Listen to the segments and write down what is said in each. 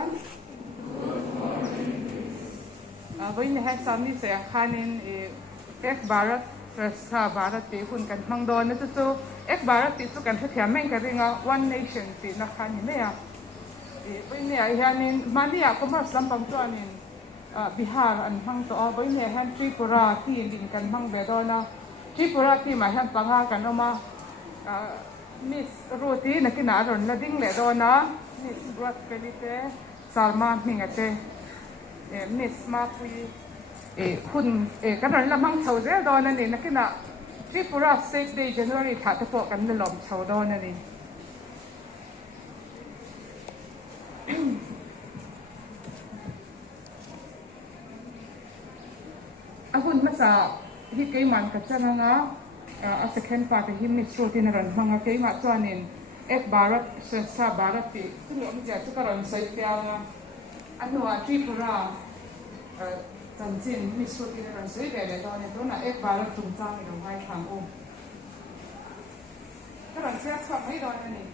everyone. Với nhà hát sami sẽ khanin ek Bharat Shreshtha Bharat ti hun kan mangdon na tu ek Bharat ti tu kan thia meng ka ringa one nation ti na khanin me ya. Với nhà hianin mania commerce lampang chuanin Bihar an mang to với nhà han Tripura ti din kan mang bedona Tripura ti ma han panga kan oma Miss Roti na kinaron na ding le dona Miss Brat Pelite Salman Mingate Miss Mapui hun kan ron lamang chau zel dona ni na kina Tripura State Day January tha ta po kan lom chau dona ni ahun masa hi kei man ka chana nga a second part hi Miss Roti na ron hanga kei ma chuanin ek Bharat Shreshtha Bharat ti tu om ja chu ka ron sai pya nga anwa Tripura Tanjin Miss Roti na ron sai be le don ne na ek Bharat tum chang ni dong hai thang o ka ron sia chwa mai don ni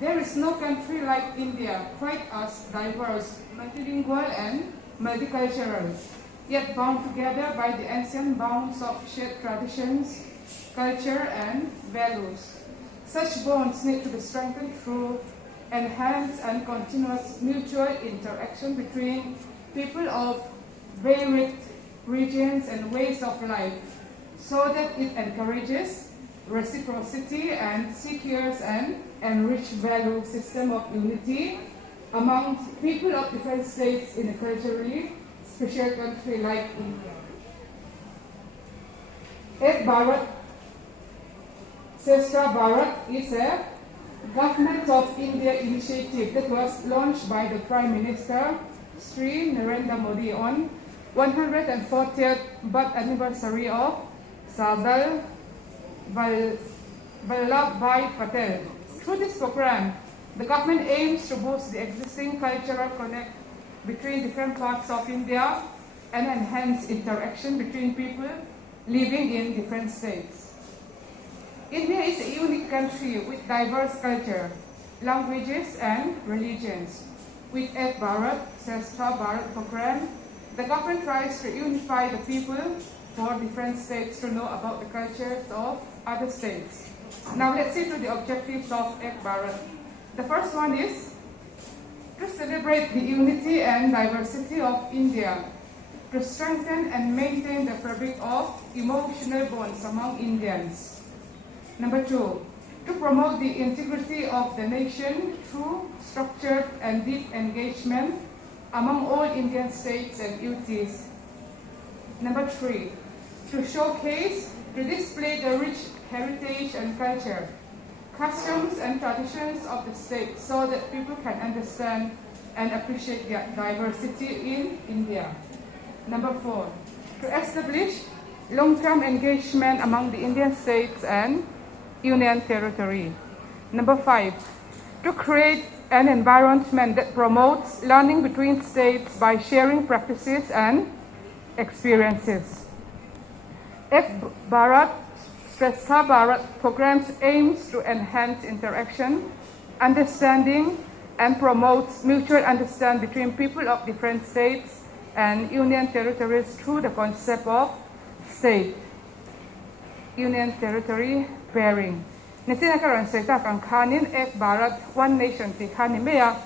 There is no country like India, quite as diverse, multilingual and multicultural, yet bound together by the ancient bonds of shared traditions, culture and values. Such bonds need to be strengthened through enhanced and continuous mutual interaction between people of varied regions and ways of life, so that it encourages reciprocity and secures an enriched value system of unity among people of different states in a culturally special country like India. Ek Bharat Shreshtha Bharat is a Government of India initiative that was launched by the Prime Minister Sri Narendra Modi on 140th birth anniversary of Sardar Vallabhbhai Patel. Through this program, the government aims to boost the existing cultural connect between different parts of India and enhance interaction between people living in different states. India is a unique country with diverse culture, languages and religions. With Ek Bharat Shreshtha Bharat program, the government tries to unify the people for different states to know about the cultures of other states. Now let's see to the objectives of Ek Bharat. The first one is to celebrate the unity and diversity of India, to strengthen and maintain the fabric of emotional bonds among Indians. Number two, to promote the integrity of the nation through structured and deep engagement among all Indian states and UTs. Number three, to showcase, to display the rich heritage and culture, customs and traditions of the state so that people can understand and appreciate the diversity in India. Number four, to establish long-term engagement among the Indian states and Union Territory. Number five, to create an environment that promotes learning between states by sharing practices and experiences. Ek Bharat Shreshtha Bharat programs aims to enhance interaction, understanding, and promotes mutual understanding between people of different states and Union Territories through the concept of state, Union Territory pairing. Nitin karon sa ita kang kanin Ek Bharat One Nation ti kanin meya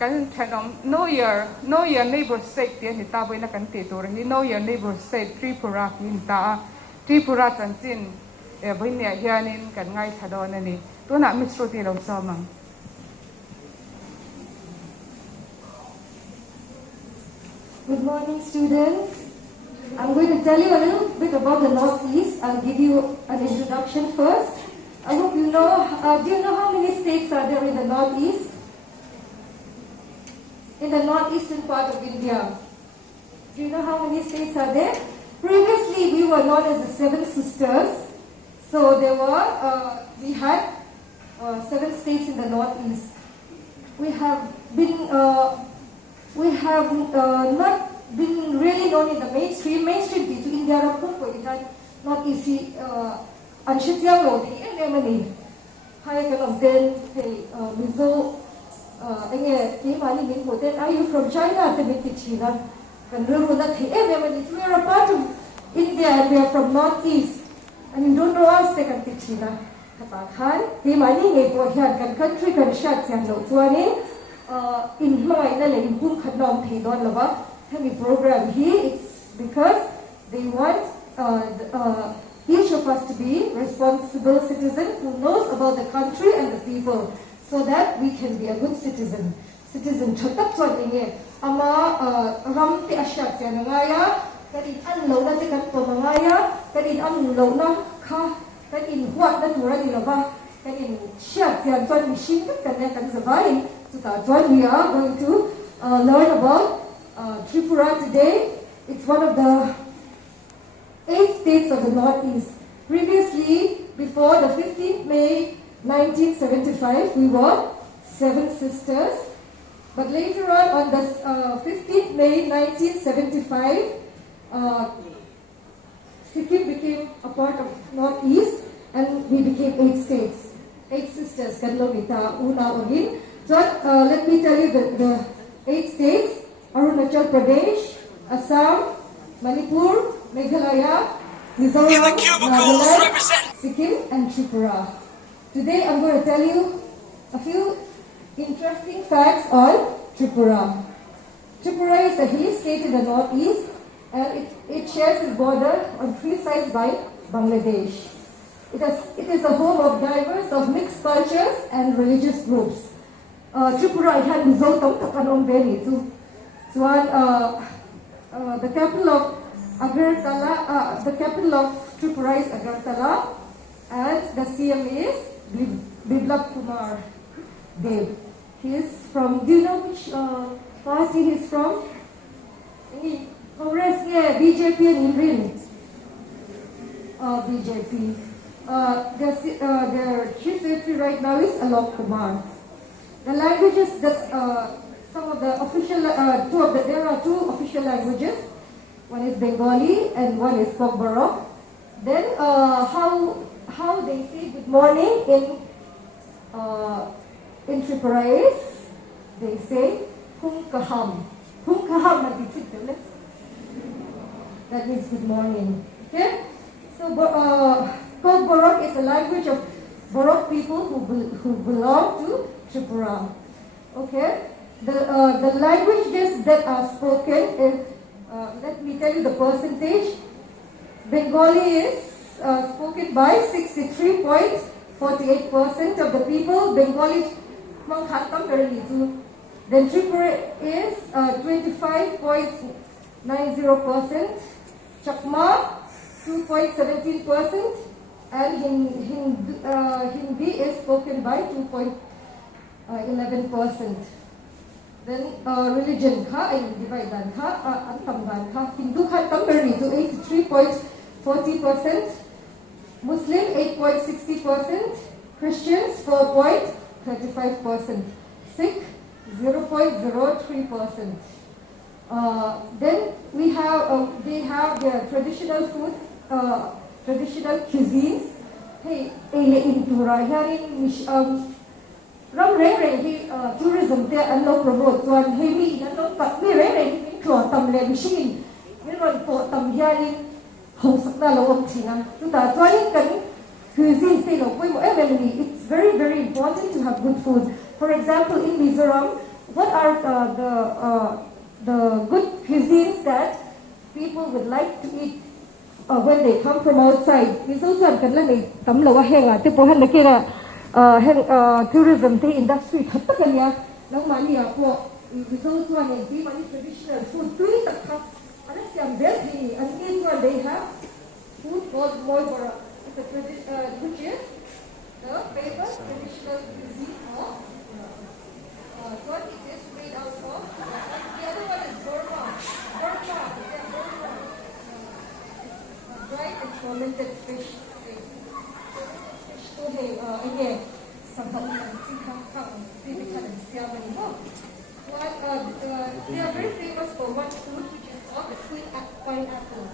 kan chanong know your neighbor state ti ni taboy na kan titur ni know your neighbor state Tripura kinta Tripura Tanjin với nhà hianin kan ngai thadon ani tu na Miss Roti long samang. Good morning, students. I'm going to tell you a little bit about the Northeast. I'll give you an introduction first. I hope you know, do you know how many states are there in the Northeast? In the northeastern part of India. Do you know how many states are there? Previously, we were known as the Seven Sisters. So there were, we had 7 states in the Northeast. We have not been really known in the mainstream. Mainstream dito India ra po ito Northeast an shi tiang lo thi em ani hai kan of then hey mizo enge ki mani min ko then are you from China te min ti china kan ru na thi em ani we are a part of India and we are from northeast and you don't know us te kan ti china kata khan ki mani nge ko hian kan country kan shat siang lo chuanin in mai na le in hum khat nom thi don lawa hemi program hi it's because they want each of us to be responsible citizen who knows about the country and the people so that we can be a good citizen. Citizen chatak chuan inge ama ram te ashat ya ngaya kadin an lo na te kan to ngaya kadin am lo na kha kadin huat na tura ni lova kadin shat ya chuan machine kan ne kan zawai so ta chuan we are going to learn about Tripura today. It's one of the 8 states of the Northeast. Previously, before the 15th May 1975, we were 7 sisters. But later on the 15th May 1975, Sikkim became a part of Northeast and we became 8 states. 8 sisters, Kadlomita, Una, Ogin. So let me tell you the 8 states: Arunachal Pradesh, Assam, Manipur, Meghalaya, Mizoram, Nagaland, Sikkim and Tripura. Today I'm going to tell you a few interesting facts on Tripura. Tripura is a hilly state in the northeast and it shares its border on 3 sides by Bangladesh. It is a home of diverse of mixed cultures and religious groups. Tripura had Mizoram Takanom Beni too. So the capital of Agartala, the capital of Tripura is Agartala, and the CM is Biplab Kumar Dev. He is from. Do you know which party he is from? Congress, yeah, BJP and Indian. BJP. Their chief secretary right now is Alok Kumar. The languages that some of the official there are 2 official languages. One is Bengali and one is Kokborok. Then how they say good morning in Tripura is they say Hum Kaham. Hum Kaham that means good morning. Okay? So Kokborok is a language of Borok people who belong to Tripura. Okay? The languages that are spoken is, let me tell you the percentage. Bengali is spoken by 63.48% of the people. Bengali then Tripura is 25.90%. Chakma 2.17%. And Hindi is spoken by 2.11%. Then religion divide Hindu to 83.40%, Muslim 8.60%, Christians 4.35%, Sikh 0.03%. Then we have they have their traditional food, traditional cuisines. Hey, in Tura, here in Ram Ray tourism there and no promote one heavy and no but we Ray to Tam Le machine. We run for Tam Yarin Hong Sakna Lom China. To that one can cuisine say no it's very, very important to have good food. For example, in Mizoram, what are the good cuisines that people would like to eat when they come from outside? Mizoram can let me Tam Lawa Henga, Tipohan the Kira. Tourism industry Katakalia, no money for results one and be money traditional food. Three the cup, unless I'm very and in one they have food called Moibora. It's a which is the famous traditional cuisine of what it is made out of. The other one is Burma. Dried and fermented fish. Again, somebody can see how typical and salmon. They are very famous for one fruit which is called the sweet pineapple.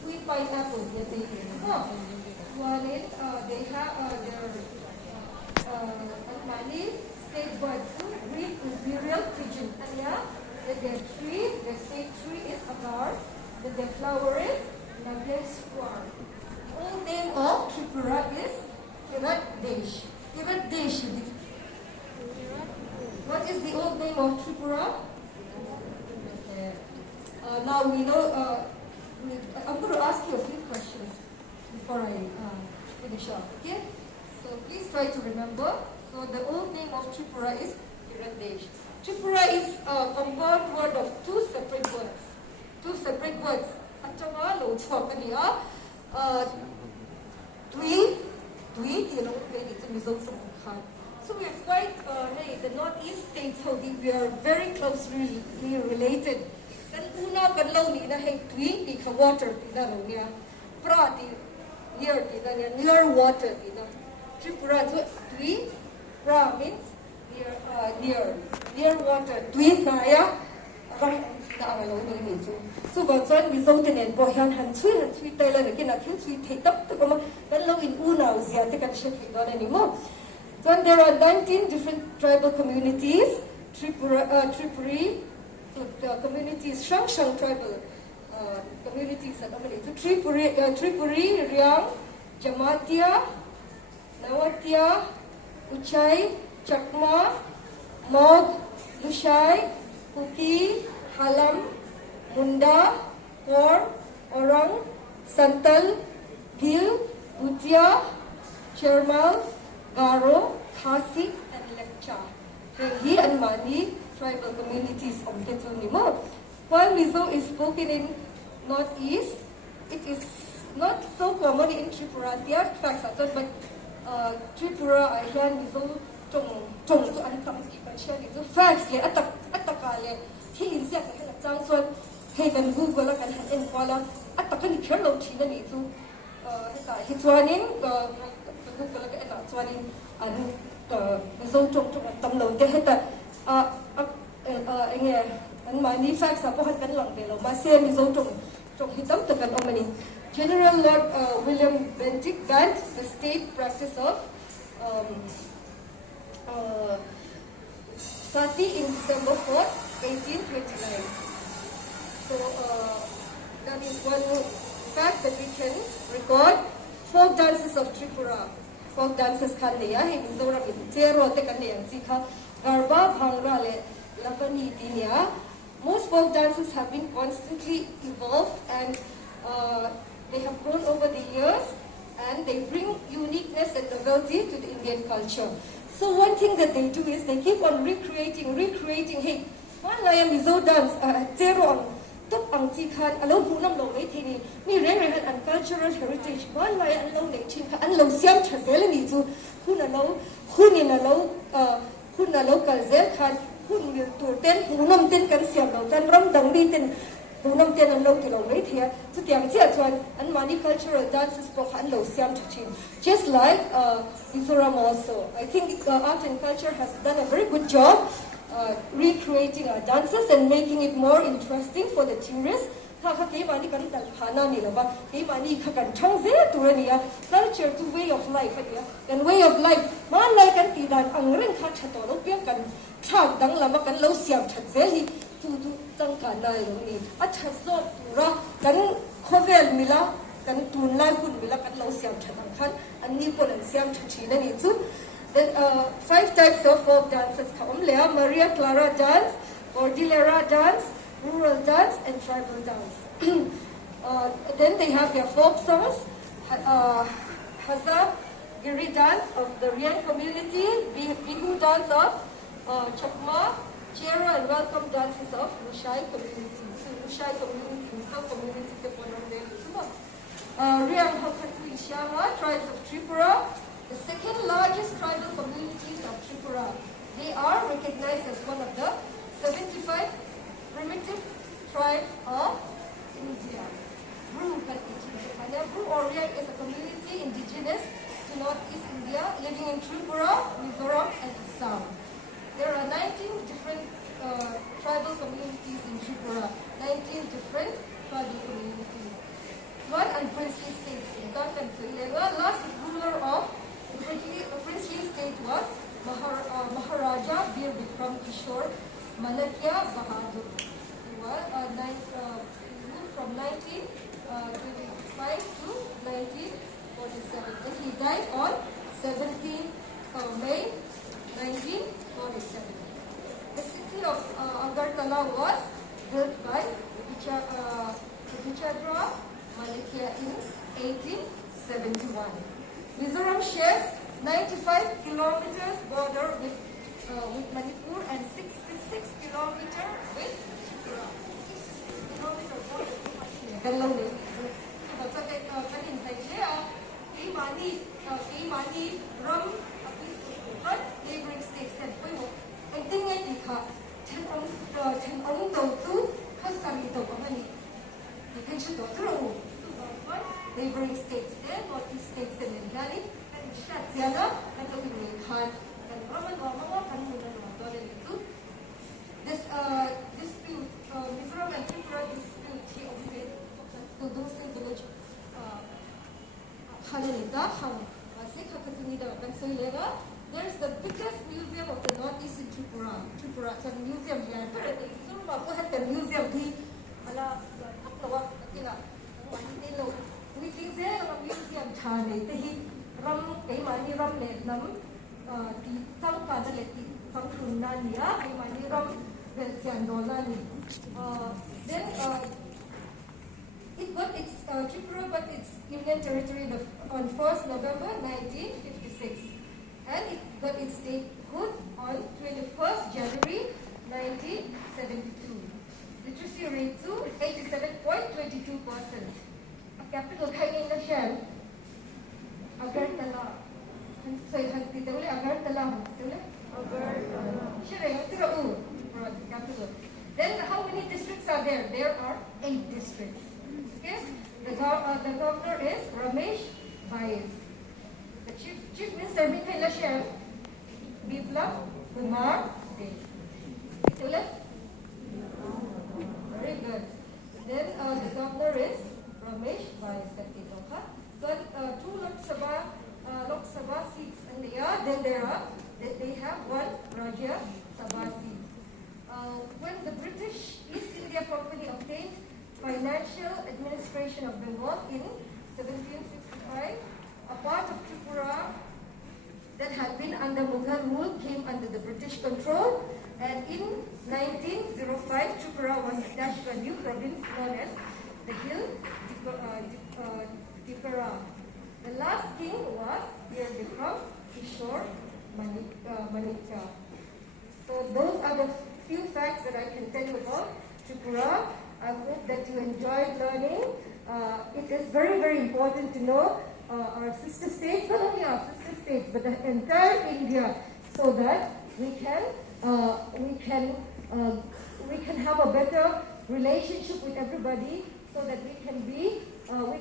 Sweet pineapple, yes, they do. Suanin, they have their Mani state bird, Greek imperial pigeon. And yeah, their tree, their state tree is agar, their flower is Nageshwar. The old name of Tripura is Kirat Desh. Kirat Desh. What is the old name of Tripura? Now we know, I'm going to ask you a few questions before I finish off, okay? So please try to remember. So the old name of Tripura is Kiradesh. Tripura is a compound word of two separate words. Two separate words. Atama lo chokaniya. Tui, you know, it's a result from Khan. So we are quite, the northeast states, we are very closely related. Kan una kan lo ni na hey tui di ka water di na lo niya. Pra di near di na niya, near water di na. Tripura so tui, pra means near water. Tui na ya, right na ang lo ni tu. So ba chuan result nen po han chui tai la ki na chui thei tap to ma kan lo in una zia te kan she ki don ani mo. So there are 19 different tribal communities. Tripuri. So the communities, Shang tribal communities at so Tripuri, Riang, Jamatia, Nawatia, Uchai, Chakma, Mog, Lushai, Kuki, Halam, Munda, Kor, Orang, Santal, Gil, Bhutia, Chermal, Garo, Khasi, and Lepcha. Hengi and Mani tribal communities of Ketunimo. While Mizo is spoken in northeast, it is not so common in Tripura. There are facts, but Tripura, Island, Mizo, Tong, so I'm coming to share it. So facts, atakale, he is yet a Johnson, Haven, Google, and Enquala, Atakan Kerlo China, Hitwaning, Google, and Swaning, and Mizo Tamlo, they had that. And many facts are both kan lang below. Masih mizo tong hitam tekan omani. General Lord William Bentinck banned the state practice of sati in December 4, 1829. So that is one fact that we can record. Folk dances of Tripura. Folk dances kan niya. He mizo ram zero tekan niya zika. Garba Bhangra le Lapani Dinia. Most folk dances have been constantly evolved and they have grown over the years and they bring uniqueness and novelty to the Indian culture. So one thing that they do is they keep on recreating. Hey, one laya mizo dance, zero tuk ang tikhan, alo hunam lo may tini, mi re and cultural heritage. One laya alo ne chinka, alo siam chadele mizu, hunalo, huninalo, Kuna local zel kan hun mil tur ten hunam ten kan siam lo tan ram dang di ten hunam ten an lo ti lo mai thia chu tiang chia chuan an mani cultural dances po han lo siam thachin just like Mizoram also. I think art and culture has done a very good job recreating our dances and making it more interesting for the tourists. Ke mani kan dal phana ni lawa ke mani khakan thang ze turania culture to way of life adia and way of life man lai kan ti dan ang ren kha chato lo piang kan thak dang lama kan lo siam that ze hi tu tang ka nai lo ni a that so ra kan khovel mila kan tun lai hun mila kan lo siam that khan an ni pon an siam thi na ni chu. Then 5 types of folk dances come Lea Maria Clara dance, Cordillera dance, rural dance and tribal dance. Then they have their folk songs, Hazar Giri dance of the Rian community, Bihu dance of Chakma, Chera and welcome dances of Lushai community. So Lushai community, Mizo community, Rian Hakatu Ishama, tribes of Tripura, the second largest tribal communities of Tripura. They are recognized as one of the 75 primitive tribes of India. Bru or Rian is a community indigenous to northeast India living in Tripura, Mizoram and Assam. There are 19 different tribal communities in Tripura. 19 different tribal communities. One and princely states. Last Malakya Bahadur. He was ruled from 1925 to 1947, and he died on 17th May 1947. The city of Agartala was built by Vichadra Malakya in 1871. Mizoram shares 95 kilometers border with Manipur and 66 kilometers with Tripura. 66 kilometers border. Kan lâu đấy. Và cho cái hình thành thế cái mani rum but neighboring states that we will. Anh tin nghe thì cả trên ông đầu chú hết sami đầu của mình. Thì thành sự đó thường. Neighboring states there, northeast states and Bengali, and Shatiana, and the Khan, and Roman Mama, and this dispute, Mizoram and Tripura dispute, he obeyed to those in village Hananida, there's the biggest museum of the northeast in Tripura. Tripura, it's a museum here. But the museum, we think there are museum chane tehi ram ei mani ram le nam ti tang ka le ti tang khun na ni a ei mani ram vel sian do na ni then it got its Tripura got its Union territory on 1st November 1956, and it got its statehood on 21st January 1972. Literacy rate to 87.22%. Capital Kaining na siya. Agartala. So, dito ulit, Agartala. Agartala. Siya rin, ang tirao. Capital. Then, how many districts are there? There are 8 districts. Okay? The governor is Ramesh Bais. The chief minister, Mikhail na siya. Biplab Kumar Dev. Dito ulit. Very good. Then, the governor is Ramesh Bais. So, 2 Lok Sabha seats in the year. Then they have 1 Rajya Sabha seat. When the British East India Company obtained financial administration of Bengal in 1765, a part of Tripura that had been under Mughal rule came under the British control, and in 1905, Tripura was attached to a new province known as the Hill Tipura. The last king was Bikram Kishore Manikya. So those are the few facts that I can tell you about Tripura. I hope that you enjoyed learning. It is very, very important to know our sister states, not only our sister states, but the entire India, so that we can have a better relationship with everybody, so that we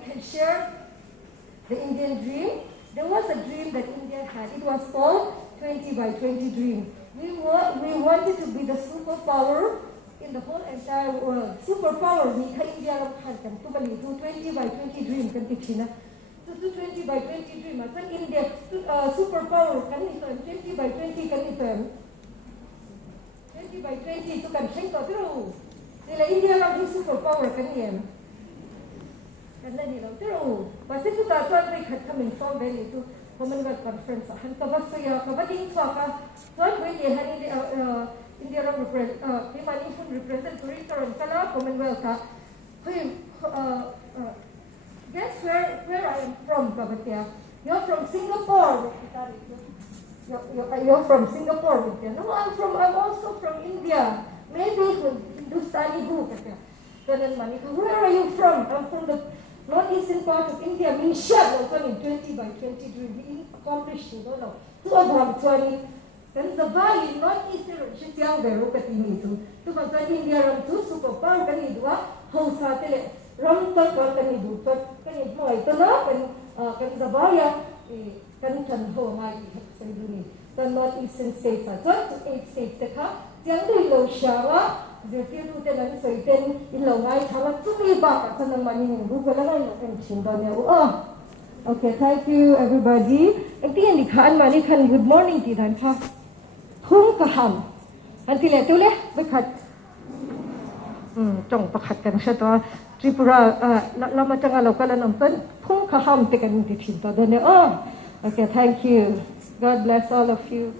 can share the Indian dream. There was a dream that India had. It was called 20 by 20 dream. We wanted to be the superpower in the whole entire world. Superpower, we India can 20 by 20 dream kan tikina. So 20 by 20 dream. At India superpower kan ito 20 by 20 kan ito. 20 by 20 itu kan sengko terus. Nila India lang yung superpower kan yan. Karena ni lang terus. Pasti tu tak tuan mereka coming from Delhi to Commonwealth Conference. Han kabas saya kabading suaka tuan boleh han India lang represent tourism kala Commonwealth ka. Guess where I am from, kabatya? You're from Singapore. You're from Singapore. No, I'm also from India. Maybe Hindustani who, katya. Where are you from? I'm from the northeastern part of India. Minshad, 20 by 20 dream. We accomplished it. No. 20. Then the Bali, northeastern, she's young there. Look at me too. 2020 India ram too super power kanidwa. Hausa tele. Ram tak kanidu. Kanid mo ito na kan Zabaya kan Chanho ngai sa duni. The northeastern states are 28 states. Teka, yang tu ilo Shawa. Zerti tu tenan soiten ilo ngai thawa tumi ba ka nang maning Google ngai no kan chinda ne. Okay, thank you everybody. Ekti ni khan mani khan good morning ti dan tha. Thung ka ham. Nanti le tu le bekat. Jong pakat kan saya tu Tripura lama tengah lokal nonton pun kaham tekan di cinta dan okay, thank you. God bless all of you.